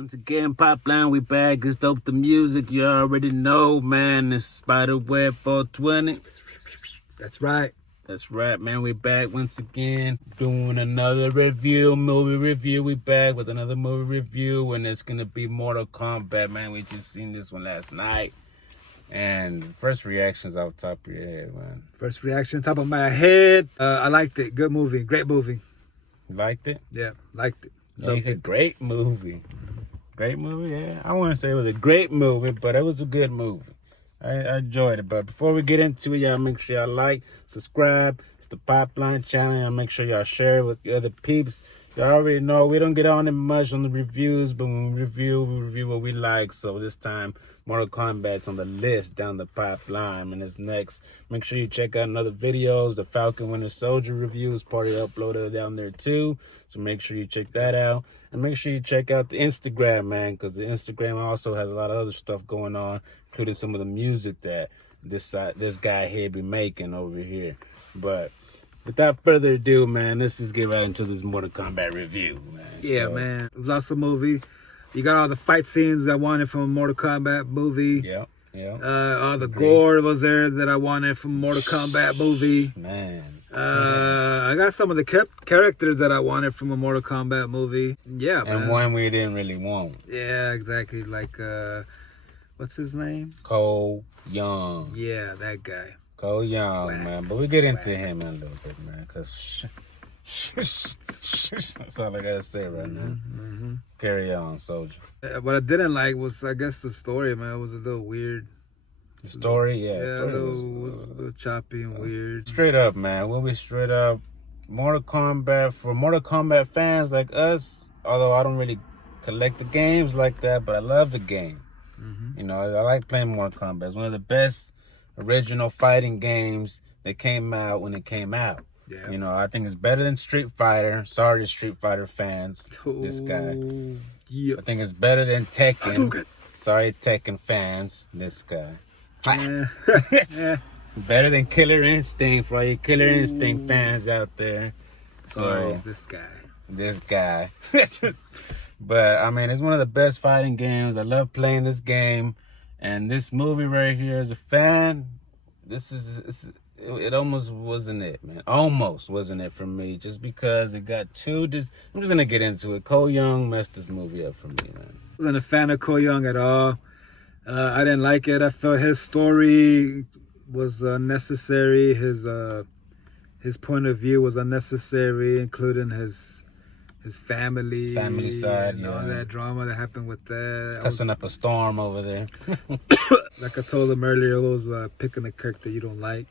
Once again, ThePipeLine, we back. It's dope the music. You already know, man. It's Spiderweb 420. That's right. That's right, man. We back once again doing another movie review. We back with another movie review, and it's gonna be Mortal Kombat, man. We just seen this one last night. And first reactions off the top of your head, man. First reaction, top of my head. I liked it. Good movie. Great movie. Liked it? Yeah, liked it. Yeah, you said great movie. Great movie, yeah. I want to say it was a great movie, but it was a good movie. I enjoyed it. But before we get into it, y'all make sure y'all like, subscribe. It's the ThePipeLine channel. Y'all make sure y'all share it with the other peeps. Y'all already know we don't get on it much on the reviews, but when we review what we like. So this time, Mortal Kombat's on the list down the pipeline. And it's next. Make sure you check out another videos. The Falcon Winter Soldier review is part of uploaded down there too. So make sure you check that out. And make sure you check out the Instagram, man, because the Instagram also has a lot of other stuff going on, including some of the music that this guy here be making over here. But without further ado, man, let's just get right into this Mortal Kombat review, man. Yeah, man. It was an awesome movie. You got all the fight scenes I wanted from a Mortal Kombat movie. Yeah. All the gore was there that I wanted from a Mortal Kombat movie. Man. I got some of the characters that I wanted from a Mortal Kombat movie. Yeah, man. And one we didn't really want. Yeah, exactly. Like, what's his name? Cole Young. Yeah, that guy. Cole Young, man. But we get into him in a little bit, man, because that's all I got to say right now. Mm-hmm. Carry on, soldier. What I didn't like was, I guess, the story, man. It was a little weird. The story, yeah. Yeah, Story was a little choppy and weird. Straight up, man. We'll be straight up. Mortal Kombat, for Mortal Kombat fans like us, although I don't really collect the games like that, but I love the game. Mm-hmm. You know, I like playing Mortal Kombat. It's one of the best original fighting games that came out when it came out. Yeah. You know, I think it's better than Street Fighter. Sorry to Street Fighter fans. This guy. Yeah. I think it's better than Tekken. Sorry, Tekken fans. This guy. Yeah. Better than Killer Instinct for all you Killer Instinct fans out there. Sorry, so, this guy. But I mean, it's one of the best fighting games. I love playing this game, and this movie right here, as a fan, it almost wasn't it, man. Almost wasn't it for me, just because it got too. I'm just gonna get into it. Cole Young messed this movie up for me, man. I wasn't a fan of Cole Young at all. I didn't like it. I felt his story was unnecessary. His point of view was unnecessary, including his family side, and all that drama that happened with that. Cussing up a storm over there. Like I told him earlier, it was picking a character you don't like.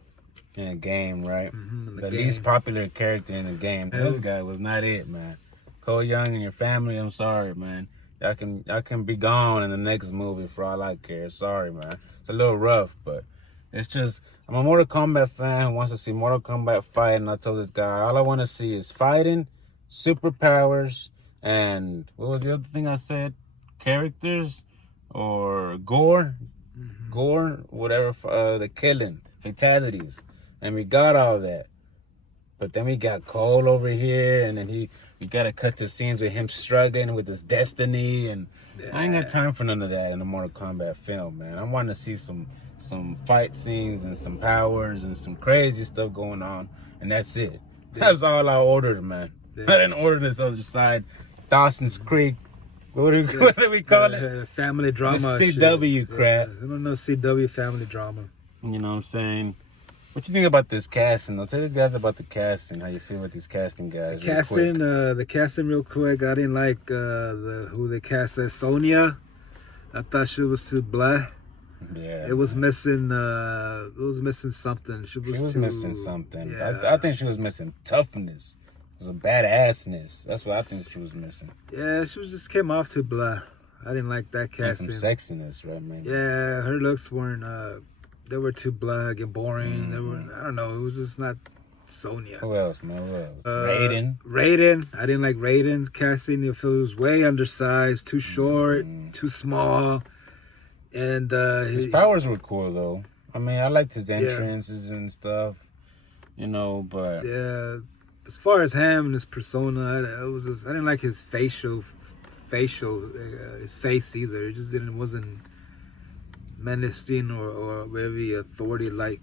In a game, right? Mm-hmm, the least popular character in the game. This guy was not it, man. Cole Young and your family, I'm sorry, man. Y'all can be gone in the next movie for all I care. Sorry, man. It's a little rough, but it's just, I'm a Mortal Kombat fan who wants to see Mortal Kombat fight, and I told this guy, all I want to see is fighting, superpowers, and what was the other thing I said? Characters or gore? Mm-hmm. Gore, whatever, the killing, fatalities. And we got all that. But then we got Cole over here, and then we got to cut the scenes with him struggling with his destiny, and I ain't got time for none of that in a Mortal Kombat film, man. I want to see some fight scenes and some powers and some crazy stuff going on, and that's it. That's all I ordered, man. I didn't order this other side, Dawson's Creek. What do we call it? Family drama. The CW crap. I don't know, CW family drama. You know what I'm saying? What you think about this casting? I'll tell you guys about the casting. How you feel with these casting guys? The casting real quick. I didn't like who they cast as Sonya. I thought she was too black. Yeah, it was missing. It was missing something. She was missing something. Yeah. I think she was missing toughness. It was a badassness. That's what I think she was missing. Yeah, she just came off too blah. I didn't like that casting. And some sexiness, right, man? Yeah, her looks weren't. They were too blah and boring. Mm-hmm. They were. I don't know. It was just not Sonya. Who else, man? Who else? Raiden. I didn't like Raiden's casting. It was way undersized, too short, too small. And his powers were cool though. I mean, I liked his entrances and stuff, you know. But yeah, as far as him and his persona, I didn't like his facial his face either. It just wasn't menacing or very authority-like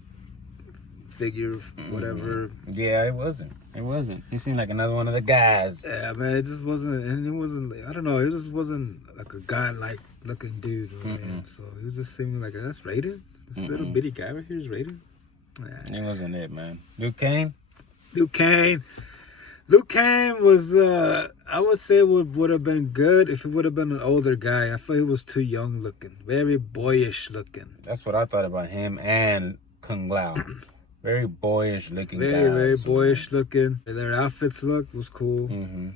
figure, whatever. Yeah, it wasn't. It wasn't. He seemed like another one of the guys. Yeah, man, it just wasn't, and it wasn't. I don't know. It just wasn't like a god-like looking dude, man. So he was just seeming like that's Raiden. This little bitty guy right here is Raiden. Nah. It wasn't it, man. Luke Kane was, I would say would have been good if it would have been an older guy. I thought he was too young looking, very boyish looking. That's what I thought about him and Kung Lao. Very boyish looking guys. Very boyish looking. Their outfits was cool,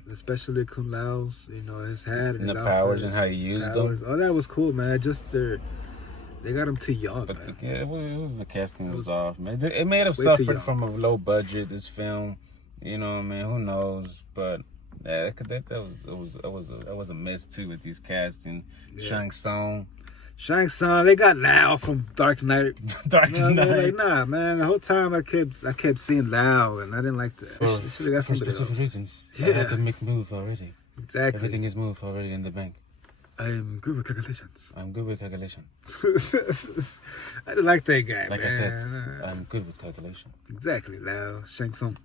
especially Kung Lao's. You know, his hat and the his powers and how he used them. Oh, that was cool, man. Just they got him too young, but man. The casting was off, man. It may have suffered from a low budget. This film, you know what I mean? Who knows? But yeah, that was a miss too with these casting. Yeah. Shang Tsung, they got Lao from Dark Knight. Knight. Like, nah, man. The whole time I kept seeing Lao, and I didn't like that. Should have got somebody specific else. reasons. Yeah, I had to make move already. Exactly. Everything is moved already in the bank. I am good with calculations. I'm good with calculation. I didn't like that guy, like man. I said, I'm good with calculation. Exactly, Lao. Shang Tsung.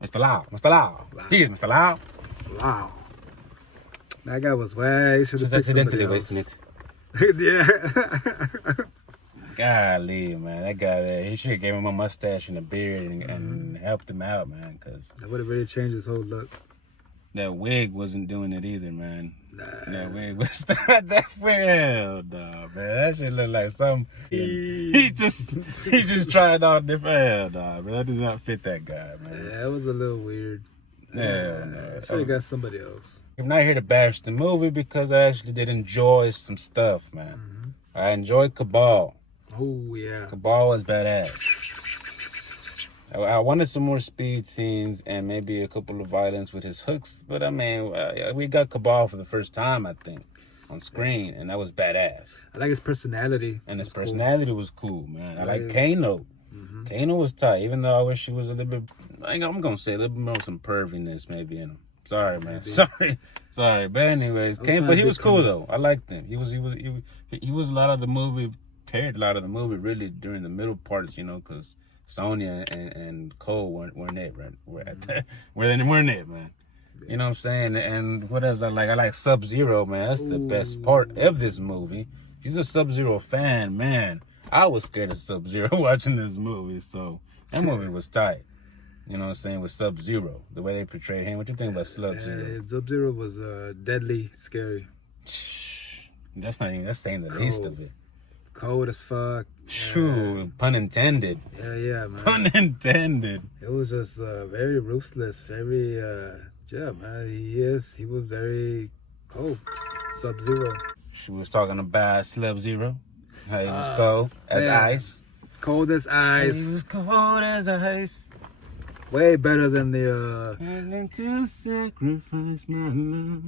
Mr. Lao. He is Mr. Lao. Wow. That guy was way. He should have just accidentally wasting it. Yeah. Golly, man, that guy there, he should have gave him a mustache and a beard and helped him out, man, because that would have really changed his whole look. That wig wasn't doing it either, man. Nah. That wig was not that well, dog, man. That shit look like something. He just tried out different, dog, man. That did not fit that guy, man. Yeah, it was a little weird. Yeah, no. Should have got somebody else. I'm not here to bash the movie because I actually did enjoy some stuff, man. I enjoyed Cabal. Oh, yeah. Cabal was badass. I wanted some more speed scenes and maybe a couple of violence with his hooks. But, I mean, we got Cabal for the first time, I think, on screen. And that was badass. I like his personality. And his personality was cool, man. I like Kano. Kano was tight, even though I wish he was a little bit, I'm going to say a little bit more some perviness maybe in him. Sorry, man. Maybe. Sorry. But anyways, but he was cool though. I liked him. He was a lot of the movie. Carried a lot of the movie really during the middle parts, you know, because Sonya and Cole weren't it, right? Weren't it, man. You know what I'm saying? And what else I like? I like Sub-Zero, man. That's the best part of this movie. If you're a Sub-Zero fan, man, I was scared of Sub-Zero watching this movie. So that movie was tight. You know what I'm saying? With Sub-Zero, the way they portrayed him. What you think about Sub-Zero? Sub-Zero was deadly scary. That's saying the least of it. Cold as fuck. True. Pun intended. Yeah, man. Pun intended. It was just very ruthless. Very, man. He was very cold. Sub-Zero. She was talking about Sub-Zero. How he was cold as ice. Cold as ice. He was cold as ice. Way better than the Willing to sacrifice my love.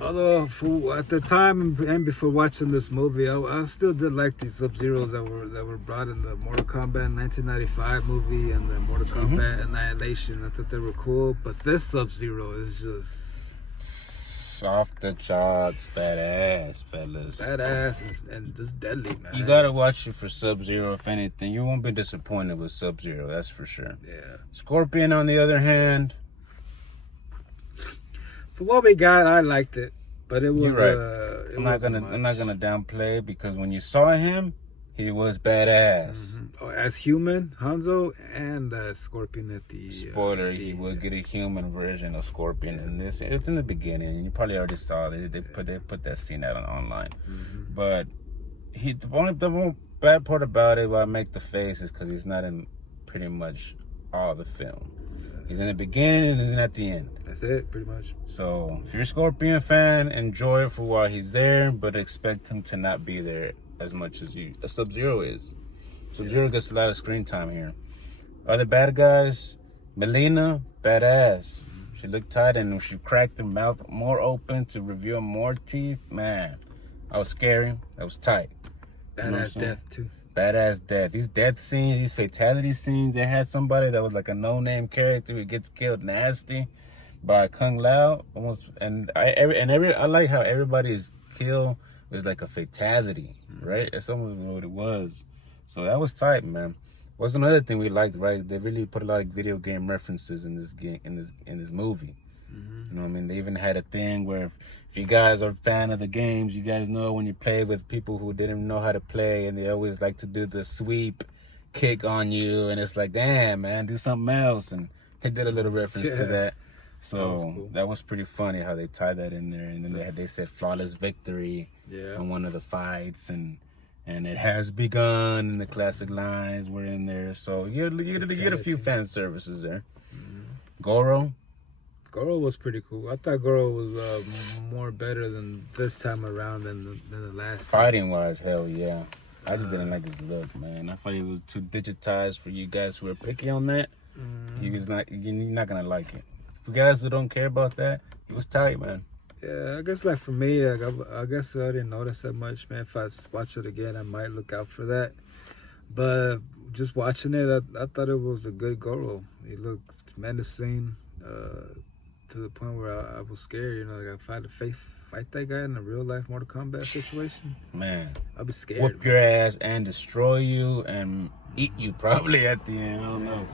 Although at the time and before watching this movie, I still did like these Sub-Zeros that were brought in the Mortal Kombat 1995 movie and the Mortal Kombat Annihilation. I thought they were cool, but this Sub-Zero is just off the charts, badass, fellas. Badass and just deadly, man. You gotta watch it for Sub-Zero, if anything. You won't be disappointed with Sub-Zero, that's for sure. Yeah. Scorpion, on the other hand, for what we got, I liked it, but it was. You're right. I'm not gonna downplay it because when you saw him, he was badass. As human, Hanzo, and Scorpion at the... Spoiler, he will get a human version of Scorpion in this. It's in the beginning. You probably already saw it. They put that scene out online. But the only bad part about it, why I make the face, is because he's not in pretty much all the film. He's in the beginning and he's at the end. That's it, pretty much. So, if you're a Scorpion fan, enjoy it for while he's there, but expect him to not be there as much as Sub-Zero is. Sub-Zero gets a lot of screen time here. Other bad guys, Melina, badass. She looked tight, and when she cracked her mouth more open to reveal more teeth, man, I was scary. That was tight. Badass death, too. Badass death. These death scenes, these fatality scenes, they had somebody that was like a no-name character who gets killed nasty. by Kung Lao. Almost, and I like how everybody's kill was like a fatality, right? That's almost what it was. So that was tight, man. What's another thing we liked, right? They really put a lot of video game references in this game, in this movie. You know what I mean? They even had a thing where if you guys are a fan of the games, you guys know when you play with people who didn't know how to play, and they always like to do the sweep kick on you, and it's like, damn, man, do something else. And they did a little reference to that. So that was pretty funny how they tied that in there. And then they said flawless victory on one of the fights, and it has begun, and the classic lines were in there. So you get a few fan services there. Goro was pretty cool. I thought Goro was more better than this time around than the last time. Fighting wise, hell yeah. I just didn't like his look, man. I thought he was too digitized for you guys who are picky on that. He was not. You're not gonna like it. For guys who don't care about that, he was tight, man. Yeah, I guess like for me, I guess I didn't notice that much, man. If I watch it again, I might look out for that. But just watching it, I thought it was a good Goro. He looked menacing to the point where I was scared. You know, like if I had to fight that guy in a real life Mortal Kombat situation, man, I'd be scared. Whoop your ass and destroy you and eat you probably at the end. I don't know.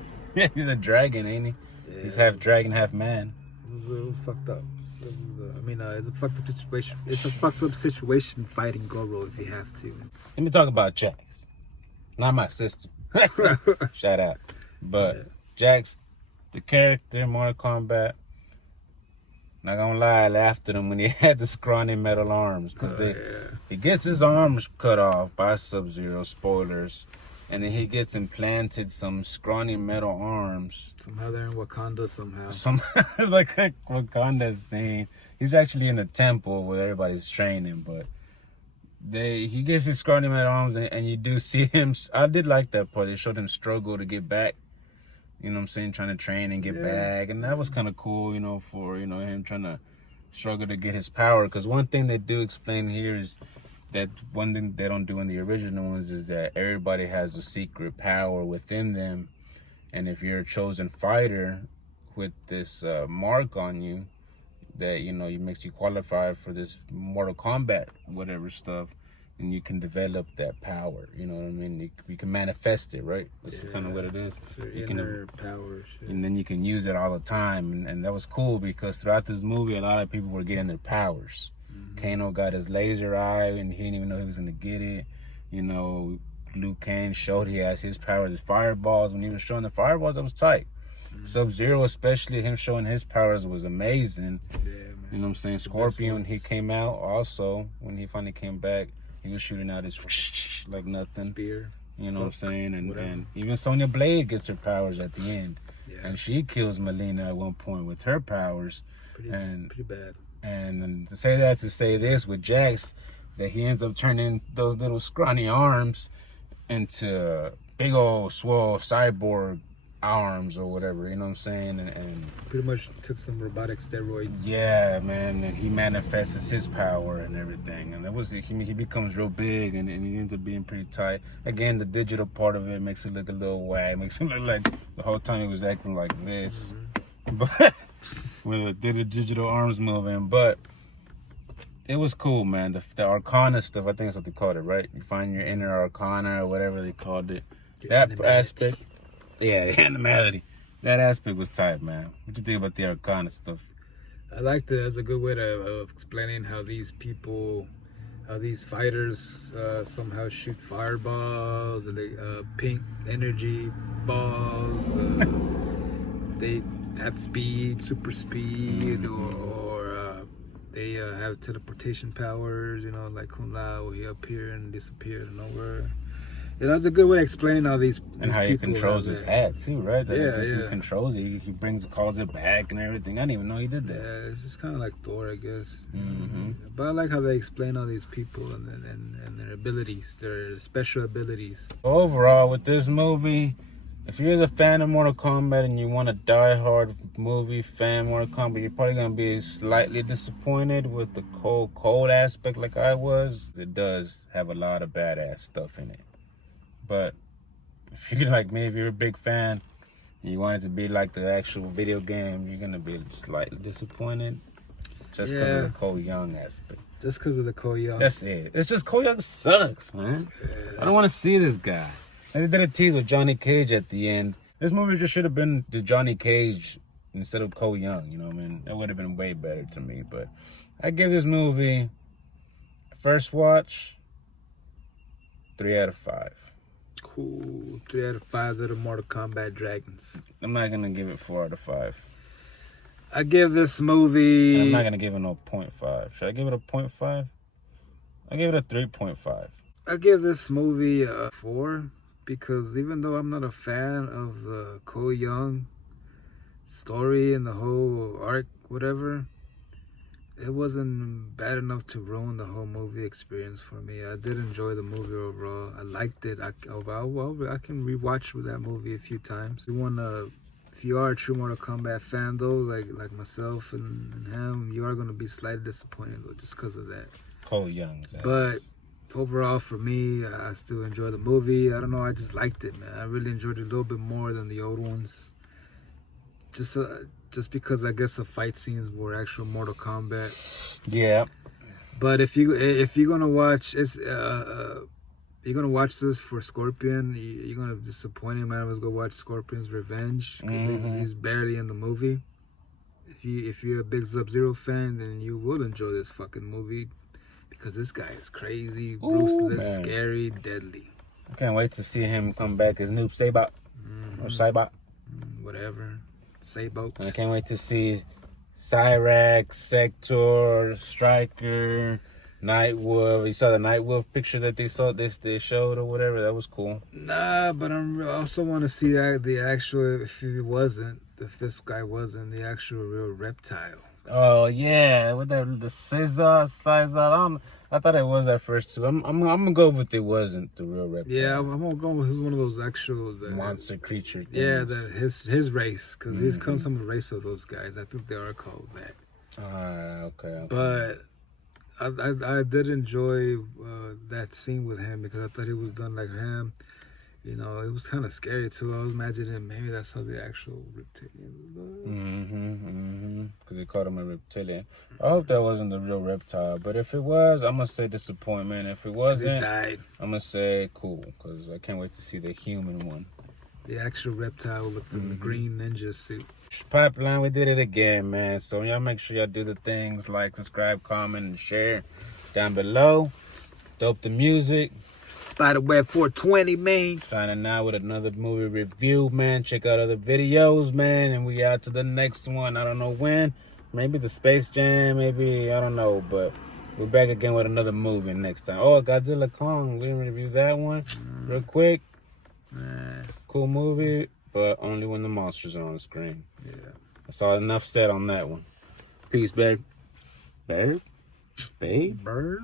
He's a dragon, ain't he? Yeah, he's half dragon, half man. It was fucked up. It's a fucked up situation. It's a fucked up situation fighting Goro if you have to. Let me talk about Jax. Not my sister. Shout out. But Jax, the character in Mortal Kombat, not gonna lie, I laughed at him when he had the scrawny metal arms. Because he gets his arms cut off by Sub-Zero, spoilers. And then he gets implanted some scrawny metal arms. Somehow they're in Wakanda somehow. It's like a Wakanda scene. He's actually in the temple where everybody's training, but he gets his scrawny metal arms, and you do see him. I did like that part. They showed him struggle to get back. You know what I'm saying? Trying to train and get back. And that was kind of cool, you know, for, you know, him trying to struggle to get his power. Because one thing they do explain here is that one thing they don't do in the original ones is that everybody has a secret power within them. And if you're a chosen fighter with this mark on you, that, you know, it makes you qualified for this Mortal Kombat, whatever stuff, and you can develop that power. You know what I mean? You can manifest it, right? That's kind of what it is. You inner power. And then you can use it all the time. And that was cool because throughout this movie, a lot of people were getting their powers. Kano got his laser eye, and he didn't even know he was going to get it. You know, Liu Kang showed he has his powers, his fireballs. When he was showing the fireballs, that was tight. Sub-Zero, especially him showing his powers, was amazing. Yeah, man. You know what I'm saying? Scorpion, he came out also. When he finally came back, he was shooting out his like nothing. Spear. You know what I'm saying? And even Sonya Blade gets her powers at the end. Yeah. And she kills Melina at one point with her powers. Pretty bad. And to say that, to say this with Jax, that he ends up turning those little scrawny arms into big old swole cyborg arms or whatever, you know what I'm saying? And pretty much took some robotic steroids. Yeah, man, and he manifests his power and everything. And that was he becomes real big, and he ends up being pretty tight. Again, the digital part of it makes it look a little wag, makes it look like the whole time he was acting like this. But with the digital arms moving, but it was cool, man. The Arcana stuff, I think that's what they called it, right? You find your inner Arcana or whatever they called it. That aspect, the animality. That aspect was tight, man. What you think about the Arcana stuff? I liked it as a good way of explaining how these fighters somehow shoot fireballs and they pink energy balls. They have speed, super speed, or they have teleportation powers, you know, like Kung Lao, where he appear and disappear out of nowhere. You know, it's a good way of explaining all these and how he controls his hat too, right? He controls it. He calls it back and everything. I didn't even know he did that. Yeah, it's just kind of like Thor, I guess. But I like how they explain all these people and their abilities, their special abilities. Overall, with this movie, if you're a fan of Mortal Kombat and you want a die-hard movie fan Mortal Kombat, you're probably going to be slightly disappointed with the cold aspect like I was. It does have a lot of badass stuff in it. But if you're like me, if you're a big fan, You want it to be like the actual video game, you're gonna be slightly disappointed just because of the Cole Young aspect. Just because of the Cole Young. That's it. It's just Cole Young sucks, man. I don't want to see this guy. And they did a tease with Johnny Cage at the end. This movie just should have been the Johnny Cage instead of Cole Young. You know what I mean? That would have been way better to me. But I give this movie first watch 3 out of 5. Cool. 3 out of 5 little Mortal Kombat dragons. I'm not gonna give it 4 out of 5. I give this movie. I'm not gonna give it no 0.5. Should I give it a 0.5? I give it a 3.5. I give this movie a 4 because even though I'm not a fan of the Cole Young story and the whole arc, whatever, it wasn't bad enough to ruin the whole movie experience for me. I did enjoy the movie overall. I liked it. I can rewatch that movie a few times. If you are a true Mortal Kombat fan though, like myself and him, you are gonna be slightly disappointed though, just because of that. Cole Young. But overall, for me, I still enjoy the movie. I don't know, I just liked it, man. I really enjoyed it a little bit more than the old ones. Just because I guess the fight scenes were actual Mortal Kombat. Yeah. But if you're gonna watch you're gonna watch this for Scorpion, you're gonna disappoint him. Might as well go watch Scorpion's Revenge because he's barely in the movie. If you're a big Sub-Zero fan, then you will enjoy this fucking movie because this guy is crazy, ruthless, scary, deadly. I can't wait to see him come back as Noob Saibot or Saibot, whatever. Saibot. I can't wait to see Cyrax, Sector, Striker, Nightwolf. You saw the Nightwolf picture that they showed or whatever. That was cool. Nah, but I also want to see the actual. If this guy wasn't the actual real reptile. Oh yeah, with the scissor. I thought it was at first too. I'm gonna go with it wasn't the real reptile. Yeah, I'm gonna go with one of those actual monster creature things. Yeah, his race, because he's come some race of those guys. I think they are called that. Okay. But I did enjoy that scene with him because I thought he was done like him. You know, it was kind of scary too. I was imagining maybe that's how the actual reptilian was. Because they called him a reptilian. I hope that wasn't the real reptile. But if it was, I'm going to say disappointment. If it wasn't, I'm going to say cool. Because I can't wait to see the human one. The actual reptile with the green ninja suit. Pipeline, we did it again, man. So y'all make sure y'all do the things like subscribe, comment, and share down below. Dope the music. Spiderweb 420, man. Signing out with another movie review, man. Check out other videos, man. And we out to the next one. I don't know when. Maybe the Space Jam. Maybe, I don't know. But we're back again with another movie next time. Oh, Godzilla Kong. We didn't review that one. Real quick. Cool movie. But only when the monsters are on the screen. Yeah. That's all enough said on that one. Peace, babe. Babe? Bird?